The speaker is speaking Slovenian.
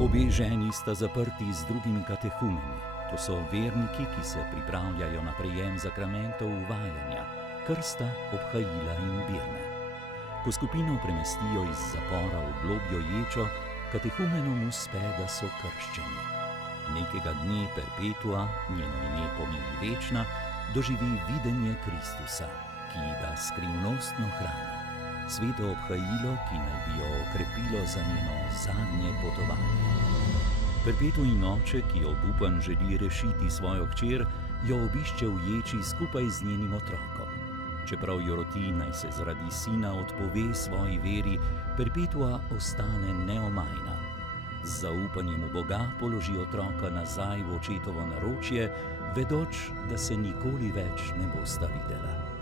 Obe ženi sta zaprti z drugimi katehumeni. To so verniki, ki se pripravljajo na prejem zakramentov uvajanja, krsta, obhajila in birme. Ko skupino premestijo iz zapora v globjo ječo, katehumenom uspe, da so krščeni. Nekega dne Perpetua, njeno ime pomeni večna, doživi videnje Kristusa, ki ji da skrivnostno hrano, sveto obhajilo, ki naj bi jo okrepilo za njeno zadnje potovanje. Perpetuin oče, ki obupan želi rešiti svojo hčer, jo obišče v ječi skupaj z njenim otrokom. Čeprav jo roti, naj se zaradi sina odpove svoji veri, Perpetua ostane neomajna. Z zaupanjem v Boga položi otroka nazaj v očetovo naročje, vedoč, da se nikoli več ne bosta videla.